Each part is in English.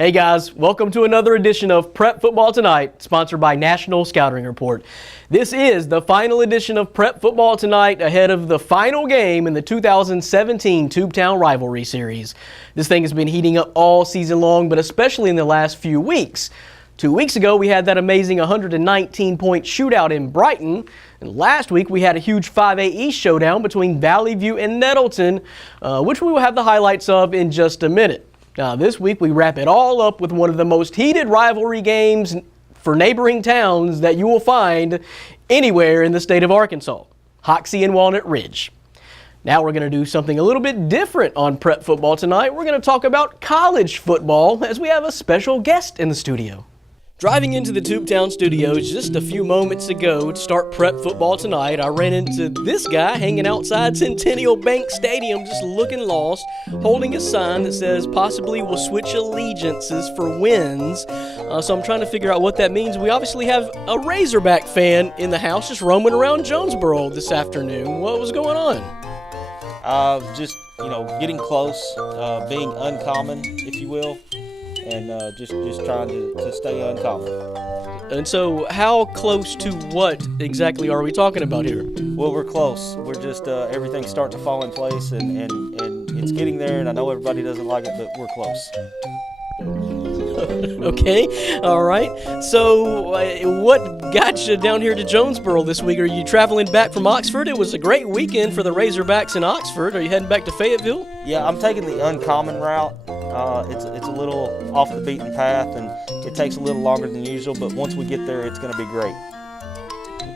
Hey guys, welcome to another edition of Prep Football Tonight, sponsored by National Scouting Report. This is the final edition of Prep Football Tonight ahead of the final game in the 2017 Tubetown Rivalry Series. This thing has been heating up all season long, but especially in the last few weeks. 2 weeks ago, we had that amazing 119-point shootout in Brighton. And last week, we had a huge 5A East showdown between Valley View and Nettleton, which we will have the highlights of in just a minute. Now, this week, we wrap it all up with one of the most heated rivalry games for neighboring towns that you will find anywhere in the state of Arkansas, Hoxie and Walnut Ridge. Now we're going to do something a little bit different on Prep Football Tonight. We're going to talk about college football as we have a special guest in the studio. Driving into the Tubetown studios just a few moments ago to start Prep Football Tonight, I ran into this guy hanging outside Centennial Bank Stadium just looking lost, holding a sign that says possibly will switch allegiances for wins. So I'm trying to figure out what that means. We obviously have a Razorback fan in the house just roaming around Jonesboro this afternoon. What was going on? Just, getting close, being uncommon, if you will. And just trying to stay uncommon. And so how close to what exactly are we talking about here? Well, we're close. We're just, everything's starting to fall in place, and it's getting there, and I know everybody doesn't like it, but we're close. Okay, all right. So what got you down here to Jonesboro this week? Are you traveling back from Oxford? It was a great weekend for the Razorbacks in Oxford. Are you heading back to Fayetteville? Yeah, I'm taking the uncommon route. It's a little off the beaten path, and it takes a little longer than usual, but once we get there, it's going to be great.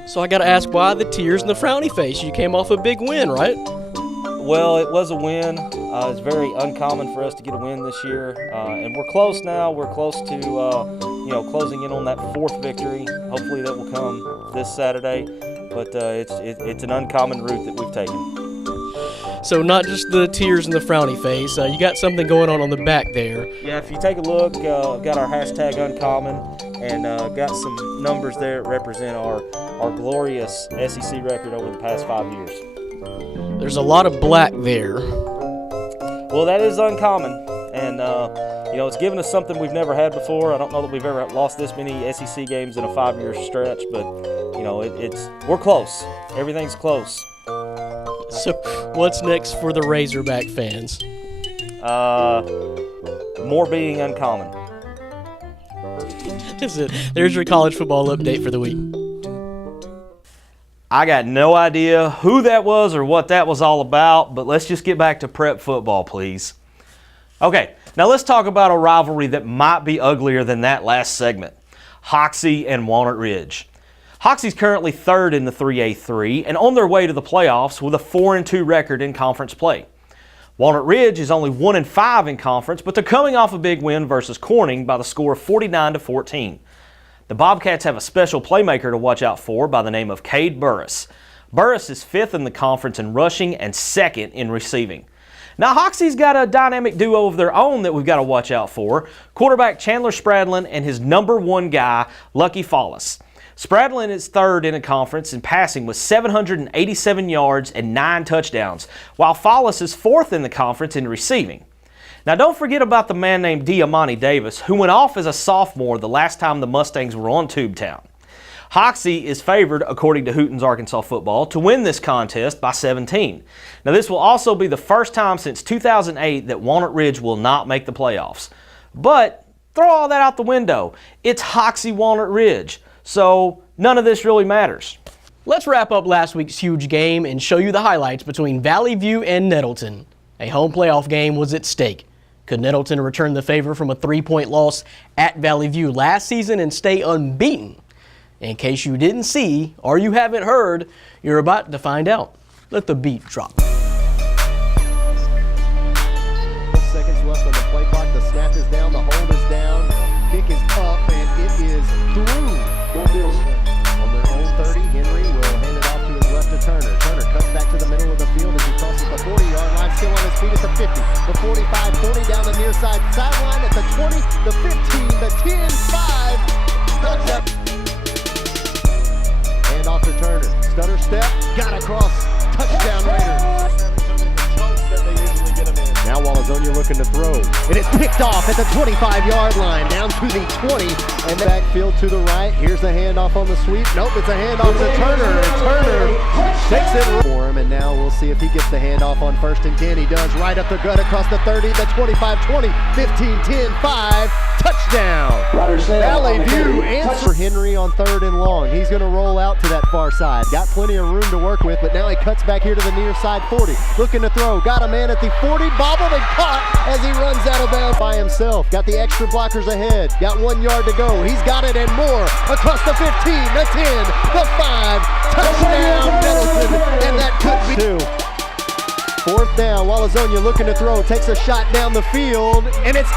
So I got to ask, why the tears and the frowny face? You came off a big win, right? Well, it was a win. It's very uncommon for us to get a win this year, and we're close now. We're close to, closing in on that fourth victory. Hopefully that will come this Saturday, but it's an uncommon route that we've taken. So not just the tears and the frowny face. You got something going on the back there. Yeah, if you take a look, got our hashtag uncommon, and got some numbers there that represent our glorious SEC record over the past 5 years. There's a lot of black there. Well, that is uncommon, and it's given us something we've never had before. I don't know that we've ever lost this many SEC games in a 5-year stretch, but we're close. Everything's close. So, what's next for the Razorback fans? More being uncommon. That's it. There's your college football update for the week. I got no idea who that was or what that was all about, but let's just get back to prep football, please. Okay, now let's talk about a rivalry that might be uglier than that last segment. Hoxie and Walnut Ridge. Hoxie's currently third in the 3A3 and on their way to the playoffs with a 4-2 record in conference play. Walnut Ridge is only 1-5 in conference, but they're coming off a big win versus Corning by the score of 49-14. The Bobcats have a special playmaker to watch out for by the name of Cade Burris. Burris is 5th in the conference in rushing and 2nd in receiving. Now, Hoxie's got a dynamic duo of their own that we've got to watch out for. Quarterback Chandler Spradlin and his number 1 guy, Lucky Follis. Spradlin is 3rd in a conference in passing with 787 yards and 9 touchdowns, while Follis is 4th in the conference in receiving. Now, don't forget about the man named Diamante Davis, who went off as a sophomore the last time the Mustangs were on Tubetown. Hoxie is favored, according to Hooten's Arkansas Football, to win this contest by 17. Now, this will also be the first time since 2008 that Walnut Ridge will not make the playoffs. But throw all that out the window. It's Hoxie Walnut Ridge, so none of this really matters. Let's wrap up last week's huge game and show you the highlights between Valley View and Nettleton. A home playoff game was at stake. Could Nettleton return the favor from a 3-point loss at Valley View last season and stay unbeaten? In case you didn't see or you haven't heard, you're about to find out. Let the beat drop. Seconds left on the play clock. The snap is down. The hold is down. Kick is up, and it is through. On their own 30, Henry will hand it off to his left to Turner. Turner cuts back to the middle of the field as he crosses the 40-yard line. Still on his feet at the 50, the 45, 40 down the near side sideline at the 20, the 15, the 10, 5. Touchdown. Hand off to Turner. Stutter step, got across. Touchdown Raiders. Now Walnut looking to throw. It is picked off at the 25-yard line, down to the 20, and the backfield to the right. Here's the handoff on the sweep. Nope, it's a handoff to Turner, and Turner takes it for him, and now we'll see if he gets the handoff on 1st and 10. He does, right up the gut across the 30, the 25, 20, 15, 10, 5, touchdown. Valley View answer for Henry on 3rd and long. He's going to roll out to that far side. Got plenty of room to work with, but now he cuts back here to the near side 40. Looking to throw. Got a man at the 40, bobbled and caught as he runs out of bounds by himself. Got the extra blockers ahead. Got 1 yard to go. He's got it and more. Across the 15, the 10, the 5. Touchdown, Middleton, and that could be 2. 4th down, Walnut looking to throw. Takes a shot down the field, and it's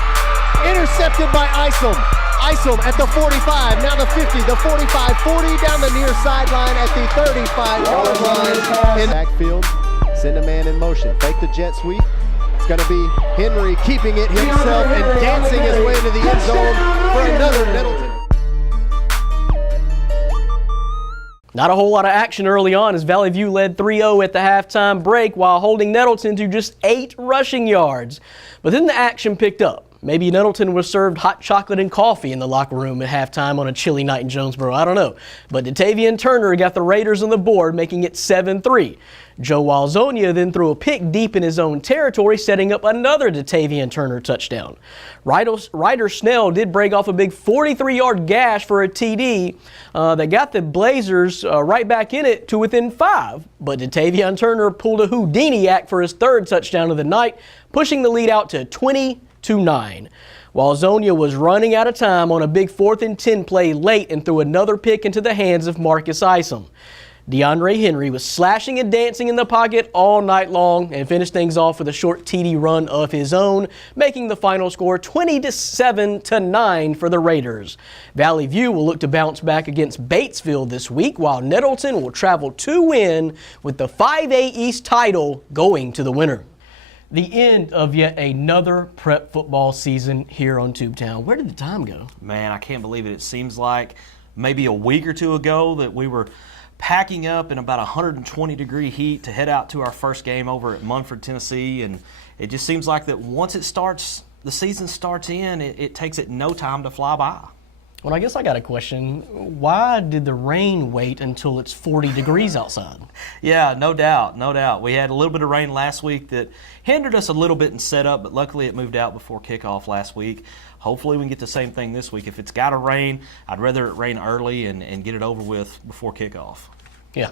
intercepted by Isom. Isom at the 45, now the 50, the 45, 40, down the near sideline at the 35-yard line. In backfield, send a man in motion, fake the jet sweep. It's going to be Henry keeping it himself and dancing his way into the end zone for another Middleton. Not a whole lot of action early on as Valley View led 3-0 at the halftime break while holding Nettleton to just 8 rushing yards. But then the action picked up. Maybe Nettleton was served hot chocolate and coffee in the locker room at halftime on a chilly night in Jonesboro. I don't know. But Datavian Turner got the Raiders on the board, making it 7-3. Joe Walzonia then threw a pick deep in his own territory, setting up another Datavian Turner touchdown. Ryder Snell did break off a big 43-yard gash for a TD that got the Blazers right back in it to within 5. But Datavian Turner pulled a Houdini act for his 3rd touchdown of the night, pushing the lead out to 20-9. Walzonia was running out of time on a big 4th and 10 play late and threw another pick into the hands of Marcus Isom. DeAndre Henry was slashing and dancing in the pocket all night long and finished things off with a short TD run of his own, making the final score 27-9 for the Raiders. Valley View will look to bounce back against Batesville this week, while Nettleton will travel to win with the 5A East title going to the winner. The end of yet another prep football season here on Tubetown. Where did the time go? Man, I can't believe it. It seems like maybe a week or two ago that we were packing up in about 120-degree heat to head out to our first game over at Munford, Tennessee, and it just seems like that once it starts, the season starts in, it takes it no time to fly by. Well, I guess I got a question. Why did the rain wait until it's 40 degrees outside? Yeah, no doubt, no doubt. We had a little bit of rain last week that hindered us a little bit in setup, but luckily it moved out before kickoff last week. Hopefully we can get the same thing this week. If it's got to rain, I'd rather it rain early and get it over with before kickoff. Yeah,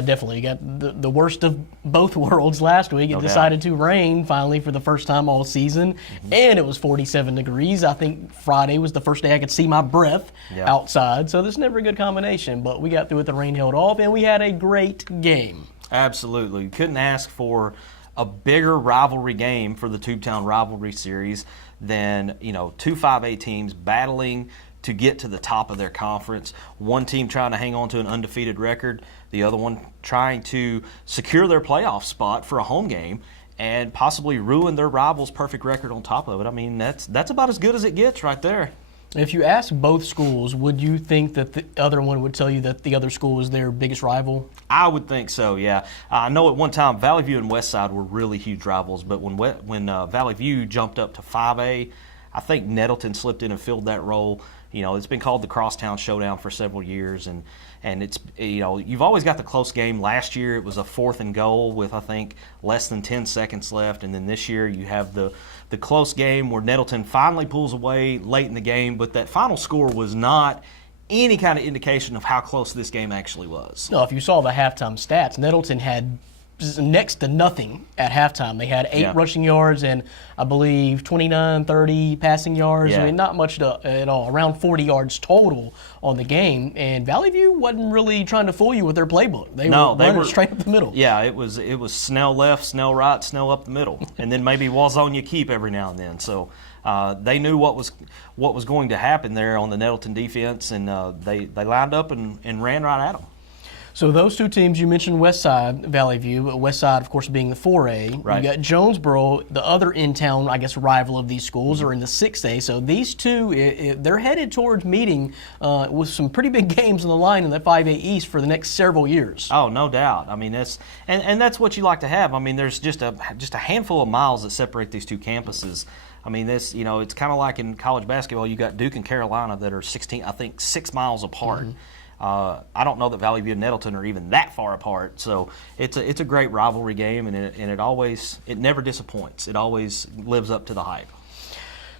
definitely. You got the worst of both worlds last week. It decided to rain finally for the first time all season, and it was 47 degrees. I think Friday was the first day I could see my breath outside, so that's never a good combination. But we got through it, the rain held off, and we had a great game. Absolutely. Couldn't ask for a bigger rivalry game for the Tubetown Rivalry Series than, two 5A teams battling to get to the top of their conference. One team trying to hang on to an undefeated record, the other one trying to secure their playoff spot for a home game and possibly ruin their rival's perfect record on top of it. I mean, that's about as good as it gets right there. If you ask both schools, would you think that the other one would tell you that the other school is their biggest rival? I would think so, yeah. I know at one time Valley View and Westside were really huge rivals, but when Valley View jumped up to 5A, I think Nettleton slipped in and filled that role. It's been called the Crosstown Showdown for several years, and it's, you've always got the close game. Last year it was a 4th and goal with, I think, less than 10 seconds left, and then this year you have the close game where Nettleton finally pulls away late in the game, but that final score was not any kind of indication of how close this game actually was. No, if you saw the halftime stats, Nettleton had next to nothing at halftime. They had 8 rushing yards and I believe 29, 30 passing yards. Yeah. I mean, not much at all. Around 40 yards total on the game. And Valley View wasn't really trying to fool you with their playbook. They were running straight up the middle. Yeah, it was Snell left, Snell right, Snell up the middle, and then maybe Walzonia keep every now and then. So they knew what was going to happen there on the Nettleton defense, and they lined up and ran right at them. So those two teams, you mentioned West Side, Valley View, but West Side, of course, being the 4A. Right. You got Jonesboro, the other in-town, I guess, rival of these schools, are in the 6A. So these two, they're headed towards meeting with some pretty big games on the line in the 5A East for the next several years. Oh, no doubt. I mean, that's and that's what you like to have. I mean, there's just a handful of miles that separate these two campuses. I mean, this, it's kind of like in college basketball. You got Duke and Carolina that are 6 miles apart. I don't know that Valley View and Nettleton are even that far apart. So it's a great rivalry game, and it never disappoints. It always lives up to the hype.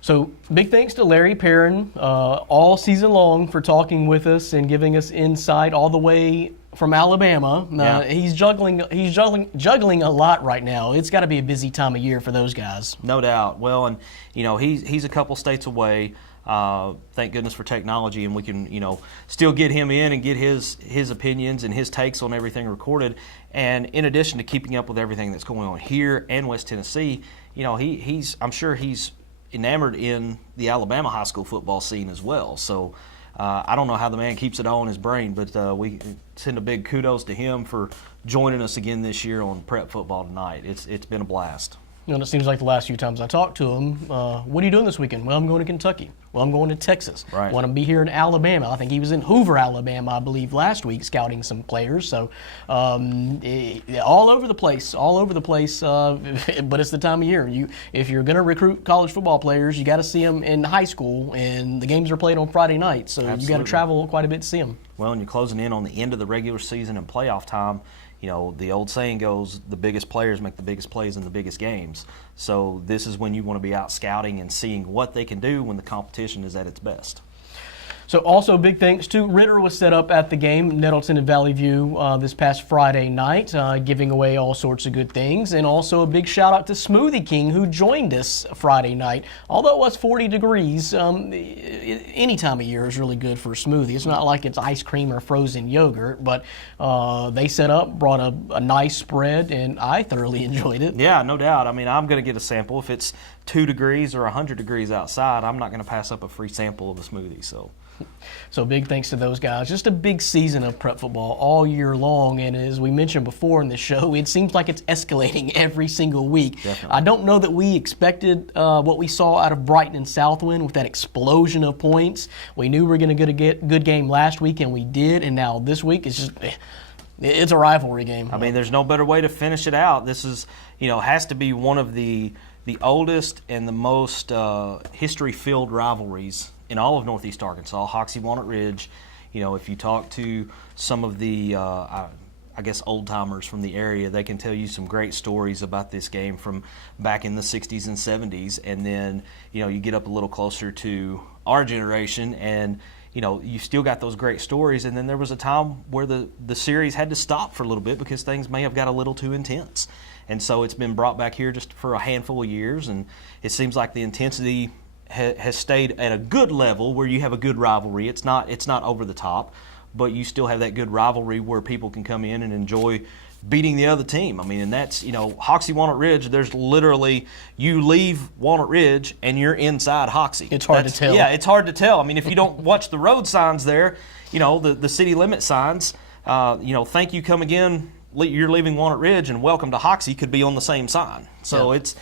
So big thanks to Larry Perrin all season long for talking with us and giving us insight all the way from Alabama. Yeah. He's juggling a lot right now. It's got to be a busy time of year for those guys. No doubt. Well, and he's a couple states away. Thank goodness for technology, and we can still get him in and get his opinions and his takes on everything recorded. And in addition to keeping up with everything that's going on here and West Tennessee, I'm sure he's enamored in the Alabama high school football scene as well. So I don't know how the man keeps it all in his brain, but we send a big kudos to him for joining us again this year on Prep Football Tonight. It's been a blast. It seems like the last few times I talked to him, what are you doing this weekend? Well, I'm going to Kentucky. Well, I'm going to Texas. Right. I want to be here in Alabama. I think he was in Hoover, Alabama, I believe, last week scouting some players. So all over the place, but it's the time of year. If you're going to recruit college football players, you got to see them in high school, and the games are played on Friday night, so Absolutely. you got to travel quite a bit to see them. Well, and you're closing in on the end of the regular season and playoff time. The old saying goes, the biggest players make the biggest plays in the biggest games. So this is when you want to be out scouting and seeing what they can do when the competition is at its best. So also big thanks to Ritter was set up at the game, Nettleton and Valley View, this past Friday night, giving away all sorts of good things. And also a big shout out to Smoothie King, who joined us Friday night. Although it was 40 degrees, any time of year is really good for a smoothie. It's not like it's ice cream or frozen yogurt, but they set up, brought a nice spread, and I thoroughly enjoyed it. Yeah, no doubt. I mean, I'm going to get a sample. If it's 2 degrees or 100 degrees outside, I'm not going to pass up a free sample of a smoothie. So big thanks to those guys. Just a big season of prep football all year long, and as we mentioned before in the show, it seems like it's escalating every single week. Definitely. I don't know that we expected what we saw out of Brighton and Southwind with that explosion of points. We knew we were going to get a good game last week, and we did, and now this week it's a rivalry game. I mean, there's no better way to finish it out. This is, has to be one of the oldest and the most history-filled rivalries in all of Northeast Arkansas. Hoxie, Walnut Ridge. If you talk to some of the, old-timers from the area, they can tell you some great stories about this game from back in the 60s and 70s. And then, you get up a little closer to our generation and, you still got those great stories. And then there was a time where the series had to stop for a little bit because things may have got a little too intense. And so it's been brought back here just for a handful of years, and it seems like the intensity has stayed at a good level where you have a good rivalry. It's not over the top, but you still have that good rivalry where people can come in and enjoy beating the other team. I mean, and that's, Hoxie, Walnut Ridge, there's literally, you leave Walnut Ridge and you're inside Hoxie. It's hard to tell. Yeah, it's hard to tell. I mean, if you don't watch the road signs there, the city limit signs, thank you, come again, you're leaving Walnut Ridge and welcome to Hoxie could be on the same sign. So yeah. It's,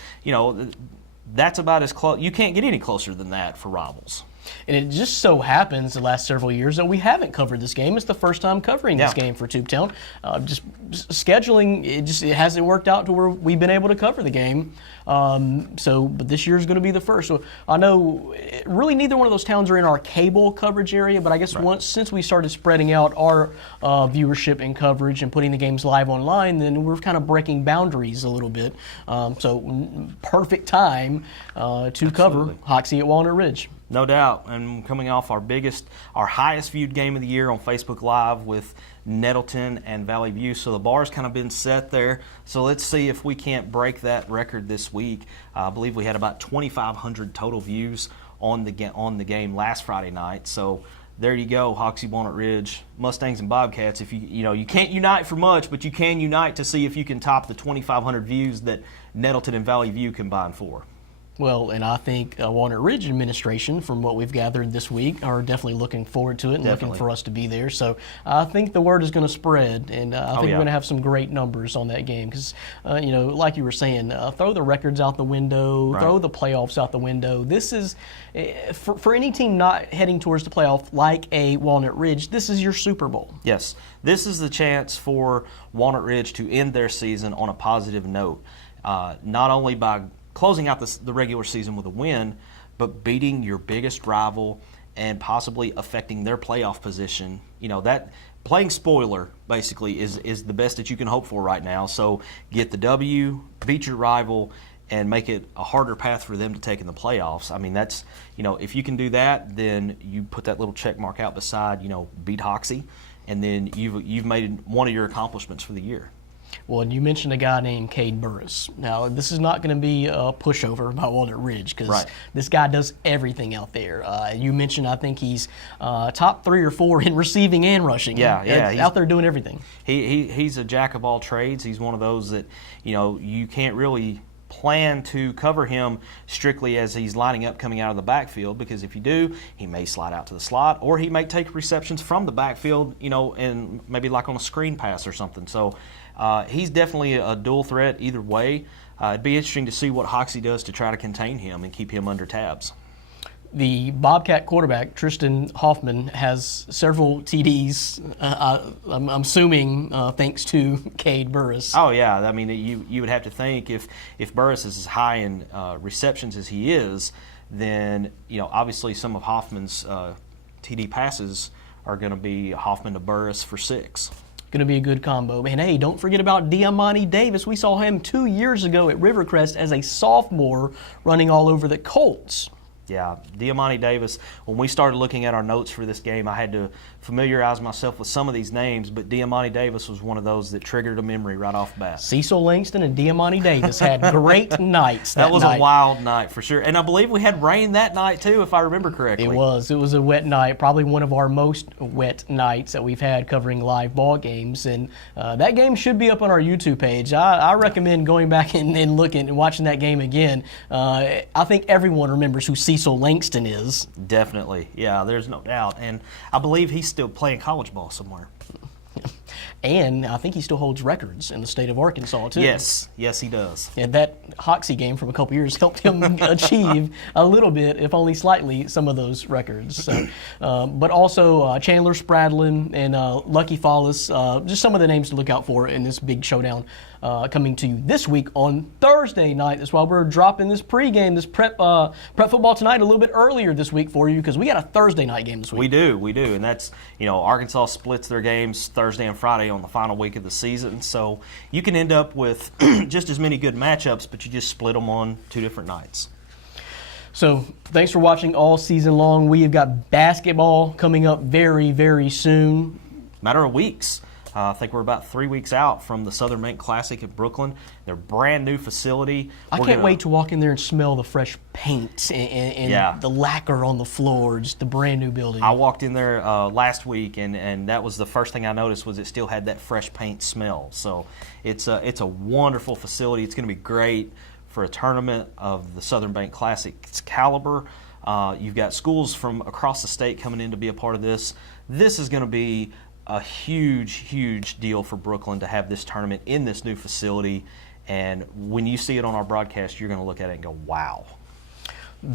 that's about as close. You can't get any closer than that for rivals. And it just so happens the last several years that we haven't covered this game. It's the first time covering this game for Tubetown. Just scheduling, it hasn't worked out to where we've been able to cover the game. But this year is going to be the first. So I know really neither one of those towns are in our cable coverage area, but I guess since we started spreading out our viewership and coverage and putting the games live online, then we're kind of breaking boundaries a little bit. So perfect time to cover Hoxie at Walnut Ridge. No doubt, and coming off our highest viewed game of the year on Facebook Live with Nettleton and Valley View. So the bar's kind of been set there. So let's see if we can't break that record this week. I believe we had about 2,500 total views on the game last Friday night. So there you go, Hoxie, Walnut Ridge, Mustangs and Bobcats. If you can't unite for much, but you can unite to see if you can top the 2,500 views that Nettleton and Valley View combined for. Well, and I think Walnut Ridge administration, from what we've gathered this week, are definitely looking forward to it and looking for us to be there. So I think the word is going to spread, and I think we're going to have some great numbers on that game because, like you were saying, throw the records out the window, throw the playoffs out the window. This is, for any team not heading towards the playoff like a Walnut Ridge, this is your Super Bowl. Yes, this is the chance for Walnut Ridge to end their season on a positive note, not only by closing out the regular season with a win, but beating your biggest rival and possibly affecting their playoff position. That playing spoiler basically is the best that you can hope for right now. So get the W, beat your rival, and make it a harder path for them to take in the playoffs. I mean, that's, if you can do that, then you put that little check mark out beside, beat Hoxie, and then you've made one of your accomplishments for the year. Well, and you mentioned a guy named Cade Burris. Now, this is not going to be a pushover by Walnut Ridge because this guy does everything out there. You mentioned, I think he's top 3 or 4 in receiving and rushing. Yeah, he's out there doing everything. He's a jack of all trades. He's one of those that, you can't really plan to cover him strictly as he's lining up coming out of the backfield, because if you do, he may slide out to the slot, or he may take receptions from the backfield, and maybe like on a screen pass or something. So he's definitely a dual threat either way. It'd be interesting to see what Hoxie does to try to contain him and keep him under tabs. The Bobcat quarterback, Tristan Hoffman, has several TDs, I'm assuming thanks to Cade Burris. Oh, yeah. I mean, you would have to think if Burris is as high in receptions as he is, then, obviously some of Hoffman's TD passes are going to be Hoffman to Burris for 6. Going to be a good combo. And hey, don't forget about Diamante Davis. We saw him 2 years ago at Rivercrest as a sophomore running all over the Colts. Yeah, Diamante Davis, when we started looking at our notes for this game, I had to familiarize myself with some of these names, but Diamante Davis was one of those that triggered a memory right off the bat. Cecil Langston and Diamante Davis had great nights that was night. A wild night for sure. And I believe we had rain that night too, if I remember correctly. It was a wet night, probably one of our most wet nights that we've had covering live ball games. And that game should be up on our YouTube page. I recommend going back and looking and watching that game again. I think everyone remembers who Cecil Langston is. Definitely. Yeah, there's no doubt. And I believe he's still playing college ball somewhere. And I think he still holds records in the state of Arkansas, too. Yes, he does. And that Hoxie game from a couple years helped him achieve a little bit, if only slightly, some of those records. So, but also Chandler Spradlin and Lucky Follis, just some of the names to look out for in this big showdown coming to you this week on Thursday night. That's why we're dropping this pregame, this prep football tonight a little bit earlier this week for you, because we got a Thursday night game this week. We do. And that's, Arkansas splits their games Thursday and Friday on the final week of the season. So you can end up with just as many good matchups, but you just split them on 2 different nights. So thanks for watching all season long. We have got basketball coming up very, very soon. Matter of weeks. I think we're about 3 weeks out from the Southern Bank Classic at Brooklyn. Their brand new facility. I can't wait to walk in there and smell the fresh paint and the lacquer on the floor, just the brand new building. I walked in there last week, and that was the first thing I noticed was it still had that fresh paint smell. So it's a wonderful facility. It's going to be great for a tournament of the Southern Bank Classic's caliber. You've got schools from across the state coming in to be a part of this. This is going to be a huge, huge deal for Brooklyn to have this tournament in this new facility. And when you see it on our broadcast, you're going to look at it and go, wow.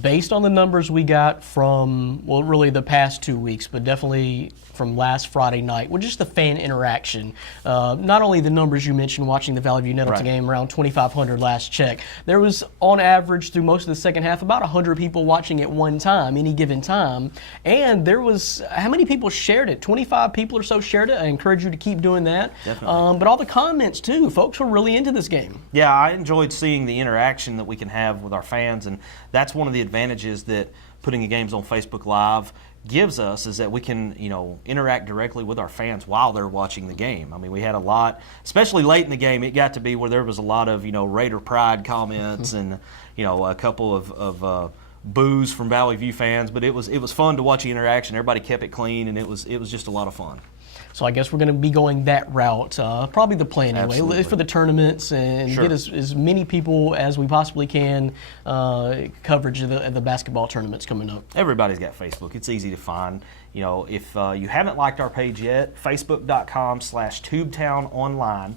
Based on the numbers we got from, well, really the past 2 weeks, but definitely from last Friday night, well, just the fan interaction. Not only the numbers you mentioned watching the Valley View Nettleton game, around 2,500 last check. There was, on average, through most of the second half, about 100 people watching at one time, any given time. And there was, how many people shared it? 25 people or so shared it. I encourage you to keep doing that. Definitely. But all the comments, too. Folks were really into this game. Yeah, I enjoyed seeing the interaction that we can have with our fans, and that's one of the advantages that putting the games on Facebook Live gives us, is that we can, interact directly with our fans while they're watching the game. I mean, we had a lot, especially late in the game, it got to be where there was a lot of, Raider pride comments and, a couple of boos from Valley View fans, but it was fun to watch the interaction. Everybody kept it clean, and it was just a lot of fun. So I guess we're going to be going that route. Probably the plan anyway, Absolutely. for the tournaments and Sure. get as many people as we possibly can coverage of the basketball tournaments coming up. Everybody's got Facebook. It's easy to find. You know, if you haven't liked our page yet, facebook.com/TubetownOnline.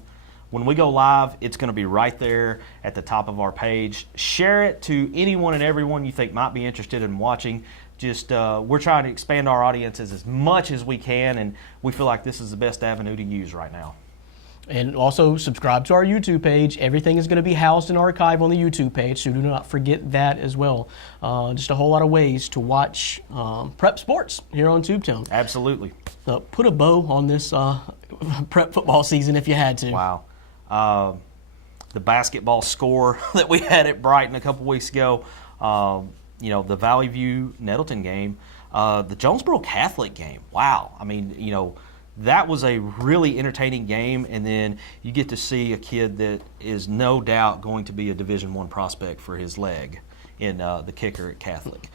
When we go live, it's going to be right there at the top of our page. Share it to anyone and everyone you think might be interested in watching. Just we're trying to expand our audiences as much as we can, and we feel like this is the best avenue to use right now. And also subscribe to our YouTube page. Everything is going to be housed in archive on the YouTube page, so do not forget that as well. Just a whole lot of ways to watch prep sports here on Tubetown. Absolutely. Put a bow on this prep football season if you had to. Wow. The basketball score that we had at Brighton a couple weeks ago, you know, the Valley View Nettleton game, the Jonesboro Catholic game. Wow. I mean, you know, that was a really entertaining game, and then you get to see a kid that is no doubt going to be a Division I prospect for his leg in the kicker at Catholic.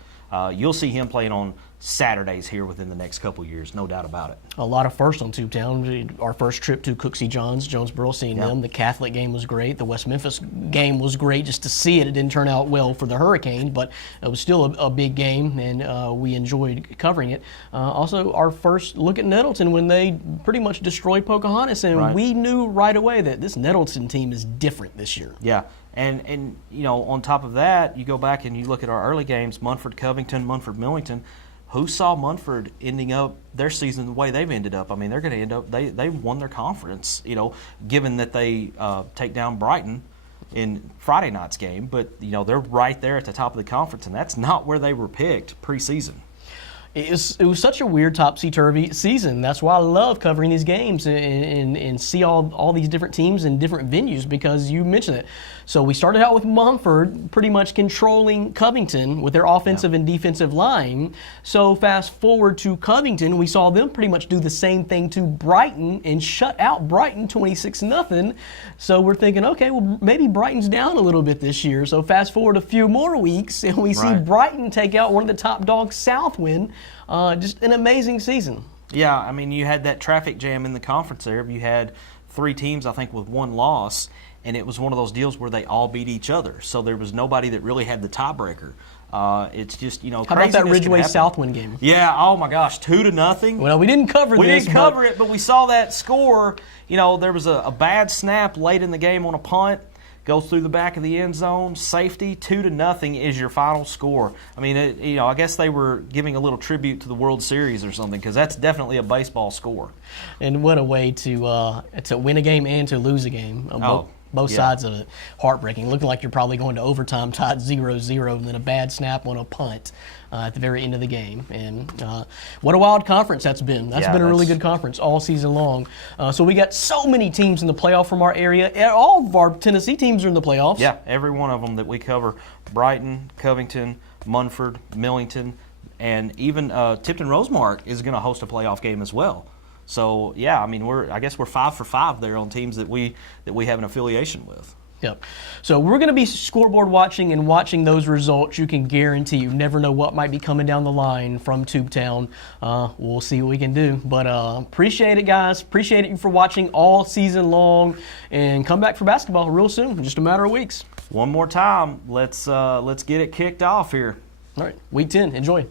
You'll see him playing on Saturdays here within the next couple years, no doubt about it. A lot of firsts on Tubetown. Our first trip to Cooksey Johns, Jonesboro, seeing them. The Catholic game was great. The West Memphis game was great just to see it. It didn't turn out well for the Hurricanes, but it was still a big game, and we enjoyed covering it. Also, our first look at Nettleton when they pretty much destroyed Pocahontas, and we knew right away that this Nettleton team is different this year. Yeah. And you know, on top of that, you go back and you look at our early games, Munford-Covington, Munford-Millington. Who saw Munford ending up their season the way they've ended up? I mean, they're going to end up, they won their conference, you know, given that they take down Brighton in Friday night's game. But, you know, they're right there at the top of the conference, and that's not where they were picked preseason. It was such a weird topsy-turvy season. That's why I love covering these games and see all these different teams in different venues, because you mentioned it. So we started out with Munford pretty much controlling Covington with their offensive and defensive line. So fast forward to Covington, we saw them pretty much do the same thing to Brighton and shut out Brighton 26-0. So we're thinking, okay, well, maybe Brighton's down a little bit this year. So fast forward a few more weeks, and we see Brighton take out one of the top dogs, Southwind. Just an amazing season. Yeah, I mean, you had that traffic jam in the conference there. You had 3 teams, I think, with 1 loss, and it was one of those deals where they all beat each other. So there was nobody that really had the tiebreaker. It's just, you know, how about that Ridgeway Southwind game? Yeah, oh my gosh, 2-0. Well, we didn't cover this. We didn't cover it, but we saw that score. You know, there was a bad snap late in the game on a punt. Goes through the back of the end zone, safety, 2-0 is your final score. I mean, you know, I guess they were giving a little tribute to the World Series or something, because that's definitely a baseball score. And what a way to win a game and to lose a game. Both sides of it. Heartbreaking. Looking like you're probably going to overtime, tied 0-0, and then a bad snap on a punt at the very end of the game. And what a wild conference that's been. That's been a really good conference all season long. So we got so many teams in the playoff from our area. And all of our Tennessee teams are in the playoffs. Yeah, every one of them that we cover. Brighton, Covington, Munford, Millington, and even Tipton Rosemark is going to host a playoff game as well. So yeah, I mean, I guess we're 5 for 5 there on teams that we have an affiliation with. Yep. So we're going to be scoreboard watching and watching those results. You can guarantee you never know what might be coming down the line from Tubetown. We'll see what we can do. But appreciate it, guys. Appreciate it for watching all season long, and come back for basketball real soon, in just a matter of weeks. One more time, let's get it kicked off here. All right, Week 10. Enjoy.